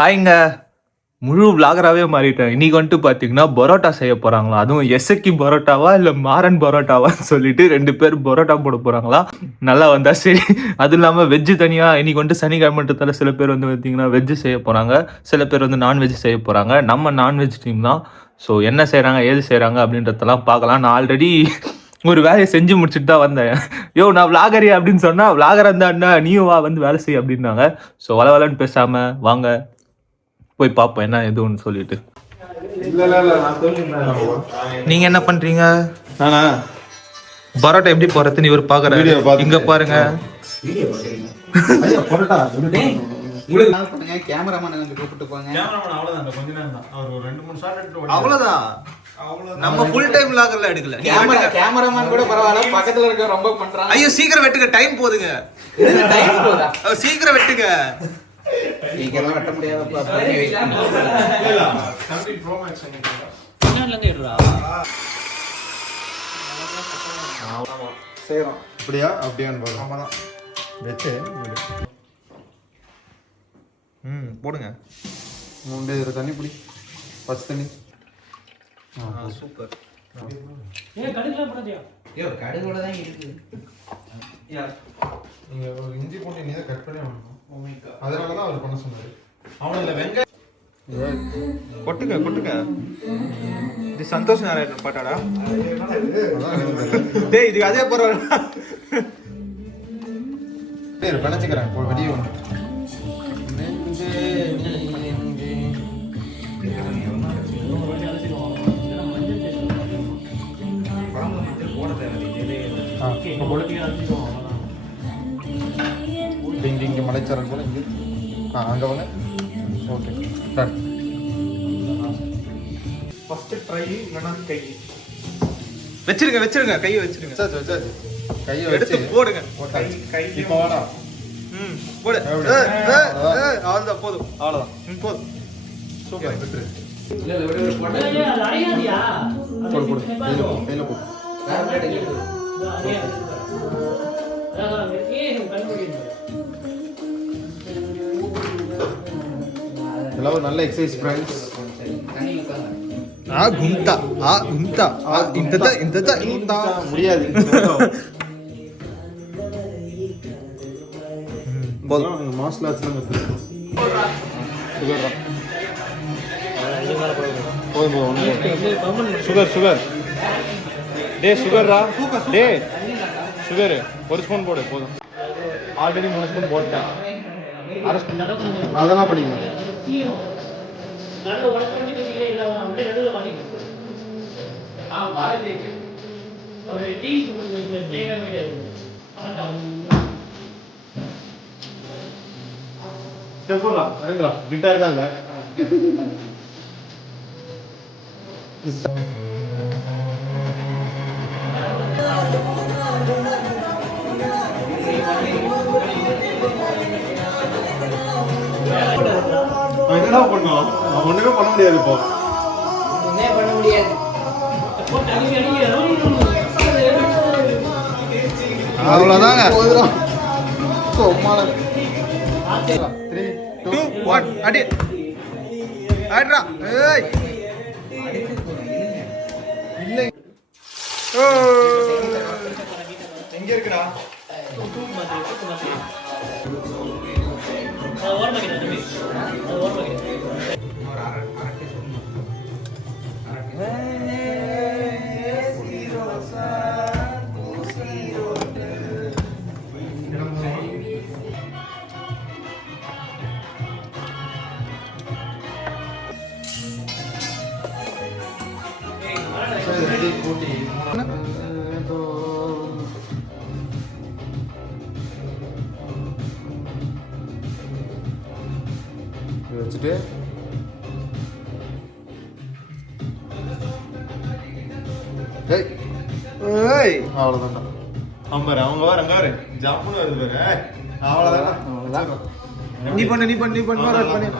ஹாய்ங்க. முழு விளாகராகவே மாறிட்டேன். இன்னைக்கு வந்துட்டு பார்த்தீங்கன்னா, பரோட்டா செய்ய போறாங்களாம். அதுவும் எசக்கி பரோட்டாவா, இல்ல மாறன் பரோட்டாவான்னு சொல்லிட்டு 2 பேர் பரோட்டா போட போறாங்களாம். நல்லா வந்தா சரி. அதுவும் இல்லாம வெஜ்ஜு தனியா இன்னைக்கு வந்துட்டு சனிக்கிழமைன்றதால சில பேர் வந்து பார்த்தீங்கன்னா, வெஜ்ஜு செய்ய போறாங்க. சில பேர் வந்து நான்வெஜ் செய்ய போறாங்க. நம்ம நான்வெஜ் டீம் தான். ஸோ என்ன செய்றாங்க, ஏது செய்றாங்க அப்படின்றதெல்லாம் பார்க்கலாம். நான் ஆல்ரெடி ஒரு வேலைய செஞ்சு முடிச்சுட்டு தான் வந்தேன். "யோவ் நான் விளாகரியா" அப்படின்னு சொன்னா, "விளாகரா இருந்தா நீயும் வா வந்து வேலை செய்" அப்படின்னாங்க. ஸோ வளவளன்னு பேசாம வாங்க போய் பார்ப்போம் என்ன எதுன்னு சொல்லிட்டு. நீங்க என்ன பண்றீங்க? நானா பரோட்டா எப்படி போறதுன்னு இவர் பாக்குறாரு. இங்க பாருங்க. அவ்வளவுதான். நம்ம ஃபுல் டைம் லாகர்ல எடுக்கல. கேமராமேன் கூட பரவாயில்ல, பக்கத்துல இருக்க ரொம்ப பண்றாங்க. ஐயோ சீக்கிரம் வெட்டுங்க, டைம் போகுதுங்க. டைம் போதா? சீக்கிரம் வெட்டுங்க. சீக்கிரம் வெட்ட முடியாதப்பா. அப்படியா அப்படியான்னு பாருங்க. ஆமாதான் வச்சு போடுங்க. 3 லிட்டர் தண்ணி பிடி. ஃபர்ஸ்ட் தண்ணி. சூப்பர். கடுகுல தான் இருக்கு. நீங்க ஒரு இஞ்சி பூண்டு நீ தான் கட் பண்ணி ஆகணும். அதனால தான் அவர் பண்ண சொன்னாரு. அவனுல வெங்காயம் கொட்டுங்க கொட்டுங்க. இது சந்தோஷ் நாராயணன் பாட்டாடா. டேய் இது அதே பரவாயில்ல. டேய் பணச்சிக்கிறேன் ஒரு வீடியோ. இங்கே மலைச்சாரல் போல இங்கே அங்கே வாங்க. Okay start. ஃபர்ஸ்ட் ட்ரை இல்லனா கை வச்சிருங்க கையை வச்சிருங்க. சார் கையை எடுத்து போடுங்க. கை இப்போ வாடா. போடு. அவ்வளவுதான் போதும். அவ்வளவுதான் போதும். சூப்பர். இல்ல இல்ல போடு அரையாதியா? போடு கையில போடு. எல்லாம் நல்ல எக்ஸசைஸ் ஃப்ரெண்ட்ஸ். குந்தா முடியாது. போதும் மார்ஷல் ஆர்ட்ஸ்லாம் கற்றுக்கணும். சுகர் சுகர் ஒரு ஸ்பூன் போடு போதும். ஆல்ரெடி 3 ஸ்பூன் போட்டேன். அதெல்லாம் படிக்கணும். விட்டா இருக்காங்க. என்னடா பண்ணும்? ஒண்ணுமே பண்ண முடியாது. இப்போ என்ன பண்ண முடியாது. அவ்வளவுதாங்க. 3 2 1 அடி ஆட்ரா. ஏய் இல்லை எங்க இருக்குடா? வச்சுட்டு அவ்வளோதான். அம்பர் அவங்க வர அங்க வர ஜாப்புன்னு வருது பாரு. அவ்வளோதான். நீ பண்ணு பண்ணு.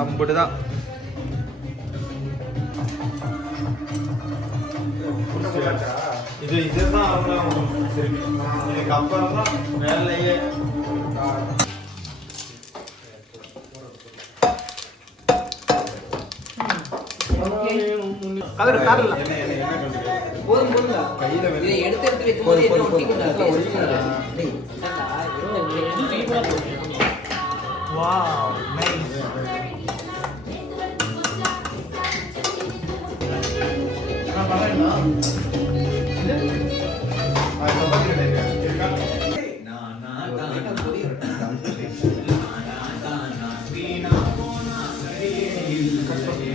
அப்படிதான் இதுதான் அப்புறம் சரி இதுக்கு அப்புறம் தான் வேலையே கலர் கலர் போதும் போதும் கையில இதை எடுத்து வைக்கும்போது என்ன ஒட்டிக்கிட்டாங்க வாவ் நைஸ்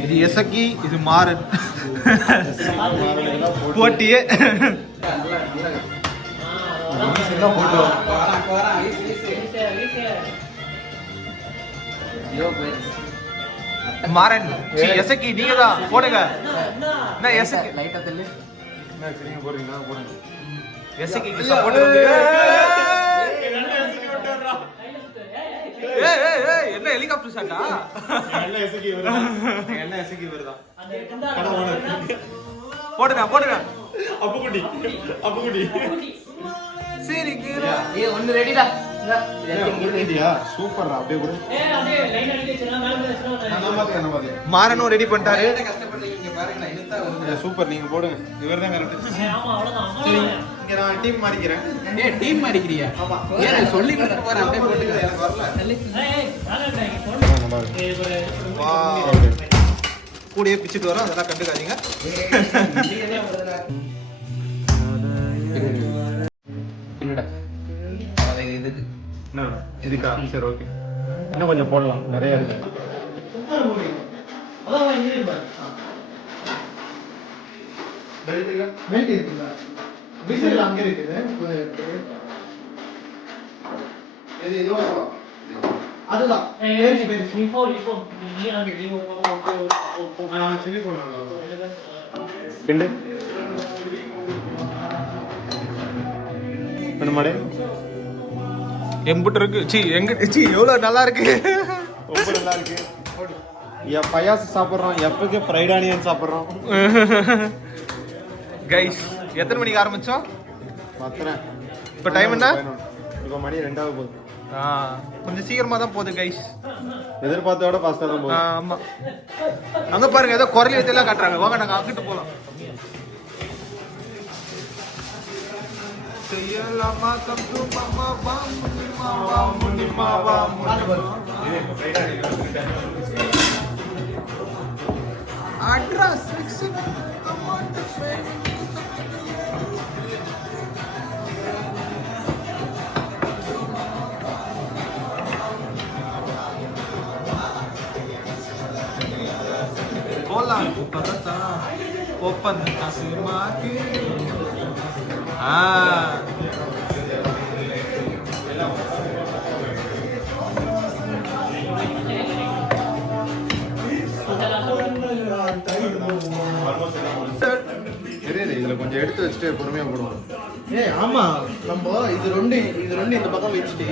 இது எசக்கி இது மாறன் போட்டியே மாறன் எசக்கி நீங்க தான் போடுங்க என்ன எசக்கி லைட்டா தள்ளு எசக்கிக்கு சப்போர்ட் வந்து ஏய் ஏய் ஏய் என்ன ஹெலிகாப்டர் ஷாட்டா போடுங்க போடுங்க அப்புகுடி சரி கீரா ஏய் ஒன்னு ரெடிடா சூப்பர் அப்படியே கூட மாறனும் ரெடி பண்ணிட்டாரு கஷ்டப்படுறீங்க பாருங்க இழுத்தா வருது சூப்பர் நீங்க போடுங்க இவர் தான் கரெக்ட் சரி இங்க நான் டீம் மாறிக்கிறேன் ஏய் டீம் மாறிக்கிறியா ஆமா ஏன் சொல்லி கொடுத்து போறேன் அப்படியே போட்டுக்க எனக்கு வரல கூடயே பிச்சுட்டு வரோம் அதெல்லாம் கண்டுக்காதீங்க என்னடா அது இதுக்கு இதுக்கா சரி ஓகே இன்னும் கொஞ்சம் போடலாம் நிறைய இருக்கு அதுதான் மாடே எம்புட்டு இருக்கு சி எங்க சி எவ்வளவு நல்லா இருக்கு ரொம்ப நல்லா இருக்கு பயாசு சாப்பிட்றோம் எப்பக்கு ஃப்ரைட் ஆனியன் சாப்பிட்றோம் கைஸ் எத்தனை மணிக்கு ஆரம்பிச்சோம் மத்தனேன் இப்போ டைம் என்ன இப்போ மணி 2 போகுது கொஞ்சம் சீக்கிரமா தான் போகுது கைஸ் எதிர்பார்த்தோட ஃபாஸ்டா தான் போகுது ஆமா அங்க பாருங்க ஏதோ குரலி வச்செல்லாம் காட்டுறாங்க வாங்க நாங்க அங்கிட்டு போலாம் செய்யலாமா கம்து மாமா வா முனிமா வா address fixing amount Hola, patata. Open kasih mati. தெரியுது இதுல கொஞ்சம் எடுத்து வச்சுட்டு பொறுமையா போடுவோம் ஏய் ஆமா நம்ம இது ரெண்டு இந்த பக்கம் வச்சுட்டு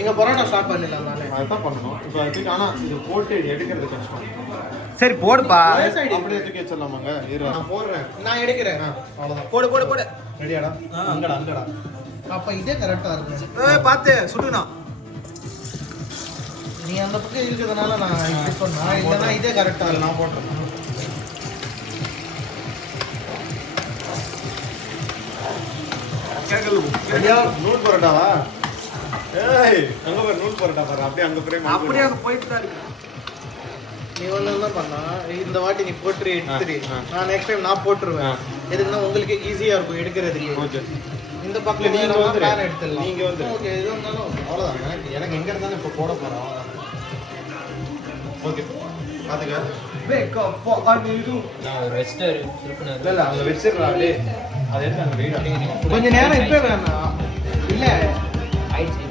எங்க பரோட்டா ஸ்டார்ட் பண்ணிடலாம் தானே அதான் பண்ணணும் இப்போ அதுக்கு ஆனா இது போட்டு எடுக்கிறது கஷ்டம் சரி போடுப்பா அப்படியே தூக்கி வச்சிடலாமாங்க நான் போடுறேன் நான் எடுக்கிறேன் அவ்வளவுதான் போடு போடு போடு ரெடியாடா அங்கடா அப்ப இதே கரெக்டா இருக்கும் ஏய் பாத்து சுடுனா நீ அந்த பக்கம் இருக்கிறதுனால நான் இப்படி சொன்னா இல்லைன்னா இதே கரெக்டா இருக்கும் நான் போடுறேன் சரியா நூல் பரோட்டாவா ஏய் அங்க பாரு நூல் பரோட்டா பாரு அப்படியே அங்க பிரேம் அப்படியே அங்க போயிட்டு தான் இருக்கு நீ ஒண்ணு என்ன பண்ணா இந்த வாட்டி நீ போட்டு எடுத்துரு ஆ. நான் நெக்ஸ்ட் டைம் நான் போட்டுருவேன் எதுக்குன்னா உங்களுக்கு ஈஸியா இருக்கும் எடுக்கிறதுக்கு ஓகே இந்த பக்கம் நீங்க நீங்க வந்துரு. பிளான் எடுத்துடலாம் நீங்க வந்துரு. ஓகே இது இருந்தாலும் அவ்வளவுதான் எனக்கு எங்க இருந்தாலும் இப்ப போட போறேன் அவ்வளவுதான் ஓகே பாத்துக்க wake up for a new நான் ஒரு ரெஸ்டர் திருப்பினாரு இல்ல இல்ல அங்க வச்சிரலாம் அப்படியே அதை எடுத்து அங்க வெயிட் கொஞ்ச நேரம் இப்ப வேணாம் இல்ல ஆயிடுச்சு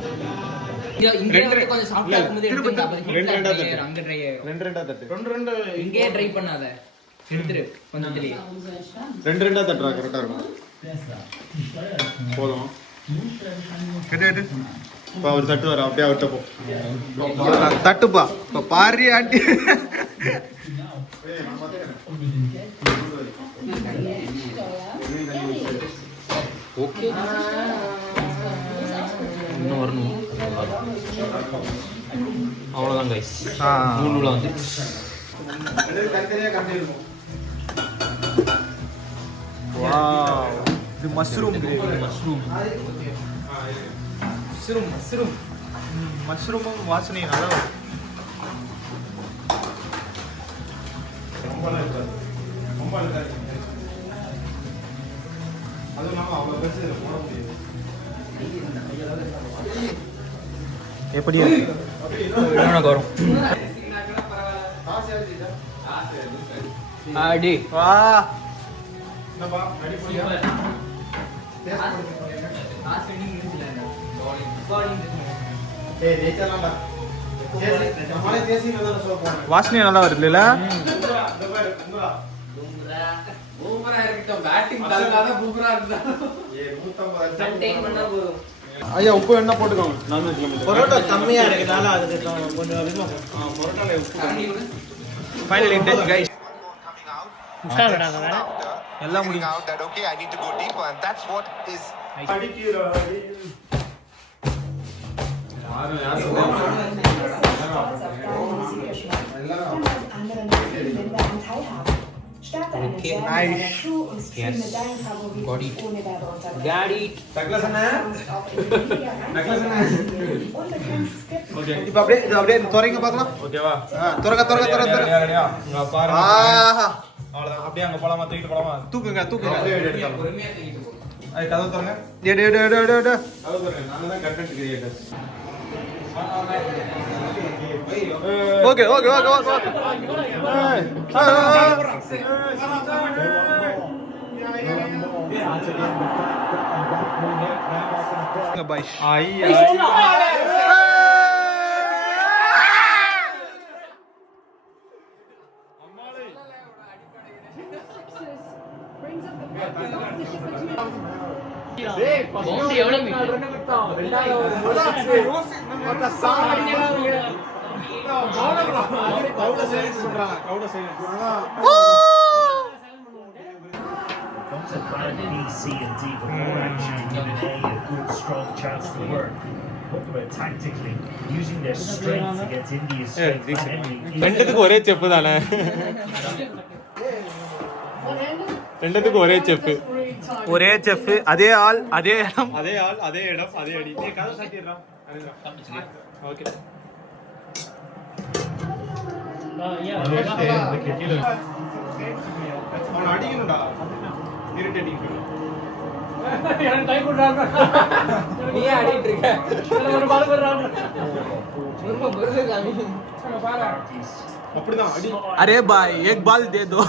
இங்கே வந்து கொஞ்சம் சாஃப்ட்டா இருக்கும்போது எடுத்து அப்ப ரெண்டு ரெண்டா தட்டு. அங்க ட்ரை ரெண்டு ரெண்டா தட்டு ரெண்டு இங்கே ட்ரை பண்ணாத எடுத்துரு கொஞ்சத்துலயே ரெண்டு ரெண்டா தட்டுறா கரெக்டா இருக்கும் போதும் எடு இப்ப அவர் தட்டு வர அப்படியே அவர்கிட்ட போ தட்டுப்பா இப்ப பாரு ஆண்டி ஓகே இன்னும் வரணும். அவ்வளோதான் கைஸ், நூல் வந்து தனித்தனியாக கண்டிருக்கும். இது மஷ்ரூம் மஷ்ரூம் மஷ்ரூமும் வாசனை நல்லா வரும். ரொம்பலாம் இருக்காது, ரொம்ப இருக்காது. அதுவும் இல்லாமல் அவ்வளோ பெருசு இதில் போட முடியாது. எப்படி வரும் அடி வா என்னப்பா ரெடி பண்ணியா? ஏய் ஜெயிச்சலாம்டா. நம்மளே தேசியில் தான் சொல்ல போறோம். வாசனை நல்லா வருது இல்ல? ஐயா உப்பு என்ன போட்டுக்கோங்க. நான்வெஜ்ல பரோட்டா கம்மியா இருக்கனால அதுக்கு கொஞ்சம் அதிகம். பரோட்டால உப்பு ஃபைனலி டச் கைஸ். எல்லாம் figuring முடிஞ்சு. out that okay, I need to go deeper, and that's what is Okay. Nice. Yes. Got it. Got it. இப்போ அப்படியே இது அப்படியே துறைங்க பார்க்கலாம். ஓகேவா? துறக்க ரெடியா? இங்க பாருங்க. ஆஹா அவ்வளவுதான். அப்படியே அங்க போலாமா, தூக்கிட்டு போலாமா? தூக்குங்க அப்படியே எடுத்துக்கலாம். பொறுமையா தூக்கிட்டு போ. அது கதவு திறங்க. எடு எடு எடு எடு எடு கதவு திறங்க. நாங்க தான் content creators. Okay okay okay okay bye. Boundary எவ்வளவு metre? Got to plan B, C, and D before actually giving A a good, strong chance to work. What about tactically using their strength against India's strength? ரெண்டுத்துக்கு ஒரே chef தானே. ரெண்டுத்துக்கு ஒரே chef. ஒரே chef, அதே ஆள், அதே இடம். அதே ஆள், அதே இடம், அதே அடி. நீ கதவு சாத்திடுறா. ஓகே. அவனை அடிக்கணும்டா. இரிட்டேட்டிங். நீ ஆடிட்டு இருக்க. ரொம்ப பெருசு காமி. அப்படிதான் அடி. अरे भाई एक बाल दे दो.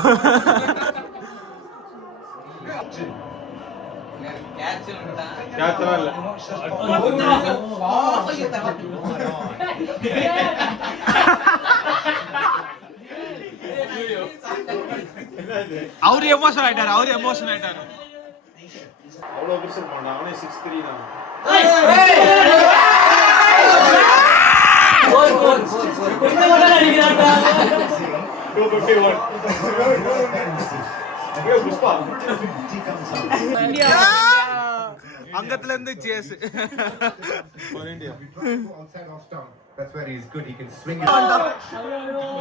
கேட்சரா இல்ல. அவரு எமோஷன் ஆயிட்டாரு. அவ்வளவு பெருசு இருப்பான்டா. அவனே 6'3" தான். கோல் கோல் இந்த மாதிரி அடிக்கிறான்டா. 251. ஏ புஷ்பா. அங்கத்துல இருந்து chase. For India. outside of town. That's where he's good. He can swing it.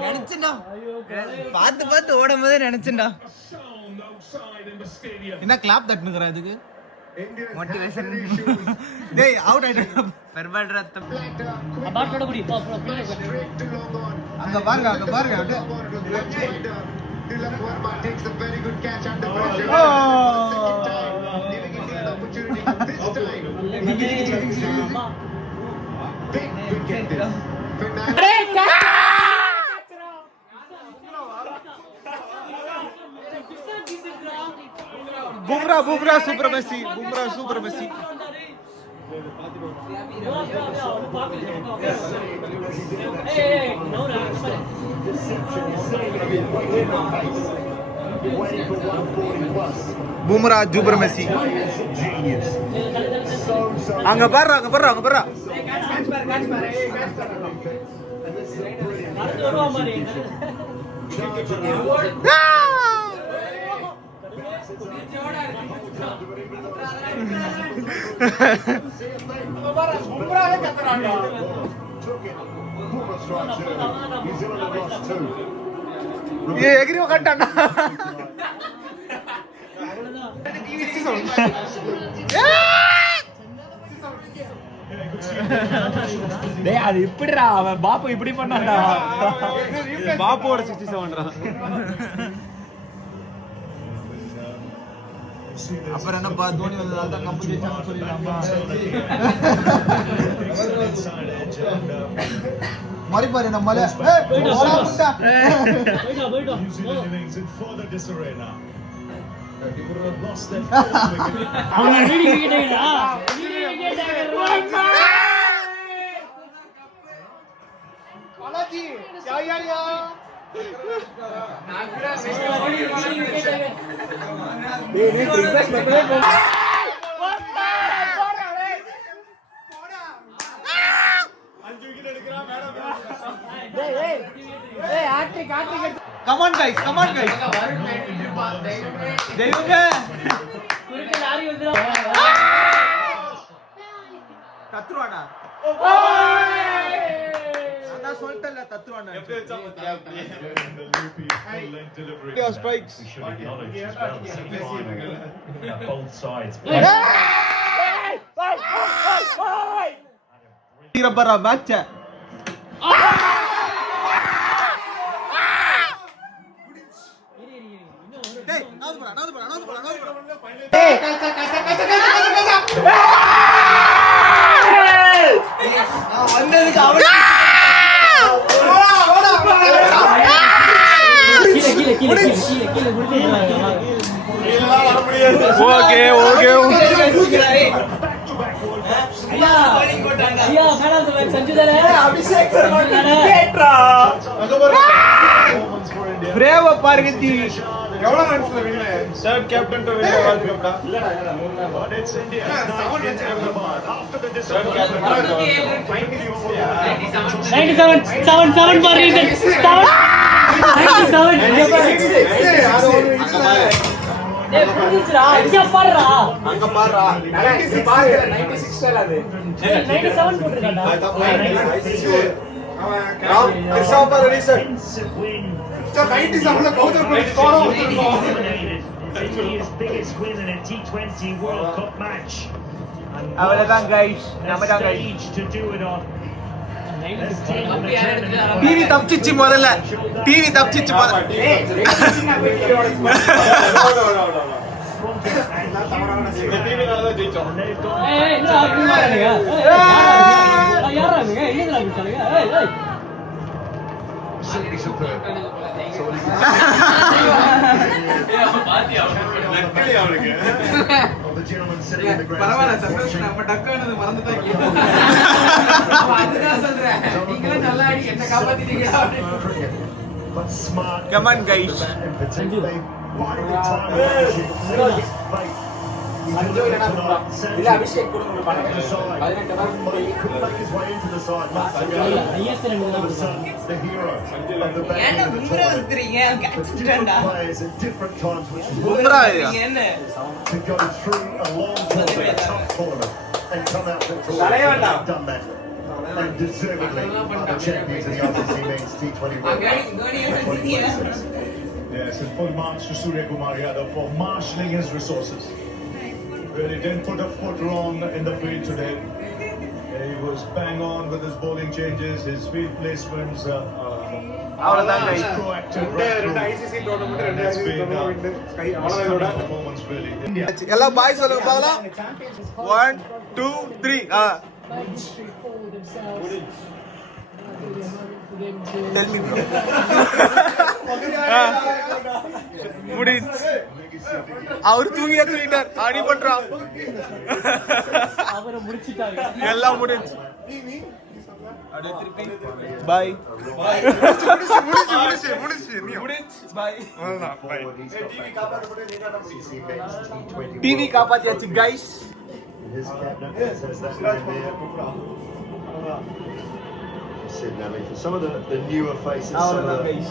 நினைச்சேன்டா பார்த்து பார்த்து ஓடும் போதே நினைச்சேன்டா. என்ன கிளாப் தட்டுங்கற இதுக்கு India's motivation has their issues. டேய் அவுட் ஆயிடு பெர்பட் ரத்தம் அபாட்டோட புடி போ போ. Straight to Logan. அங்க பாருங்க அப்படியே Left shoulder. Tilak Verma takes a very good catch under pressure. Oh. Second time, giving India an opportunity. This time, big wicket this. Fernandez. Bumrah super Messi. Bumrah super Messi. அங்க பாரு. Took it. Puma strikes early. New Zealand have lost 2. ஏ எகிரி கட்டானா டேய் அது இப்படிடா அவன் பாப்பு இப்படி பண்ணான்டா பாப்போட 67 அப்புறம் என்னப்பா தோனி வந்ததால தான் கம்பு ஜெயிச்சாங்கன்னு சொல்லிடலாம்பா மறிப்பாரு நம்மள போடா முட்டா New Zealand innings in further disarray now. People have lost their fourth wicket. அவன் ரெடி விக்கெட்டா பாலாஜி யா யா யா டேய் நீ இன்வெஸ்ட் பண்ணவே போ Come on guys, come on guys. தெய்வமே தத்துவானா நான் சொல்லிட்டேன்ல தத்துவானா The loopy full-length delivery. strikes. We should acknowledge as well the semi-final on both sides. தீரப்பறா match டேய் நாது போடா டேய் நான் வந்ததுக்கு அவன் ஓகே அபிஷேக் பிரேவ பாருங்க தி எவ்வளவு ரன்ஸ்ல win third captain to win world cup But it's India. After the disappointment. 97 for reason 97 டேய் புடிச்சுடா இங்க பாருடா அங்க பாருடா 96 பாரு 96 அது 97 போட்டுடா அவன் கிறிஸ்டோபர் ரிசன் Massive win. 97 ல கவுண்டர் பண்ணி score India's biggest win in a T20 World Cup match. And அவ்வளவுதான் गाइस what நம்ம a தான் guys stage to do it on. Let's take on the tournament. TV தப்பிச்சிச்சு முதல்ல டிவி தப்பிச்சிச்சு ஏய் என்ன ஆகுறாங்க யாரா நீங்க என்னடா சொல்லுங்க ஏய் Simply superb. Of the gentleman sitting in the பரவாயில்லை grandstand. சந்தோஷ் நம்ம டக்கானது மறந்து தான் அதுதான் சொல்றேன் நீங்க நல்லா அடி என்ன காப்பாத்திட்டீங்க Cricket. But smart. Come on, guys. In particular, biding the time of the fight. இல்ல அபிஷேக் கொடுங்க பண்ண 18 ரன் போய் Couldn't make his way into the side. IS The hero of the batting of the tournament. The different players at different times, which is Bumrah to go through a long tournament, a tough tournament, and come out victorious. They've done that. And deservedly are the champions of the ICC Men's T20 World Cup 2026. Yes, and full marks to Surya Kumar Yadav for marshalling his resources. Really didn't put a foot wrong in the field today. He was bang on with his bowling changes, his field placements. அவ்வளவுதான் He's guys proactive right through. ICC tournament And it's been a performance really. India. எல்லாம் பாய் சொல்லுங்க பார்க்கலாம் 1 2 3 tell me bro முடிஞ்சு அவர் தூங்கிட்டார் அடி பண்றான் அவரை முடிச்சிட்டாங்க எல்லாம் முடிஞ்சு அப்படியே திருப்பி பாய் முடிஞ்சு பாய் டிவி காப்பாத்தியாச்சு guys His cabinet says that man there. Said Nally, for some of the newer faces, some of அவ்வளவுதான் the गाइस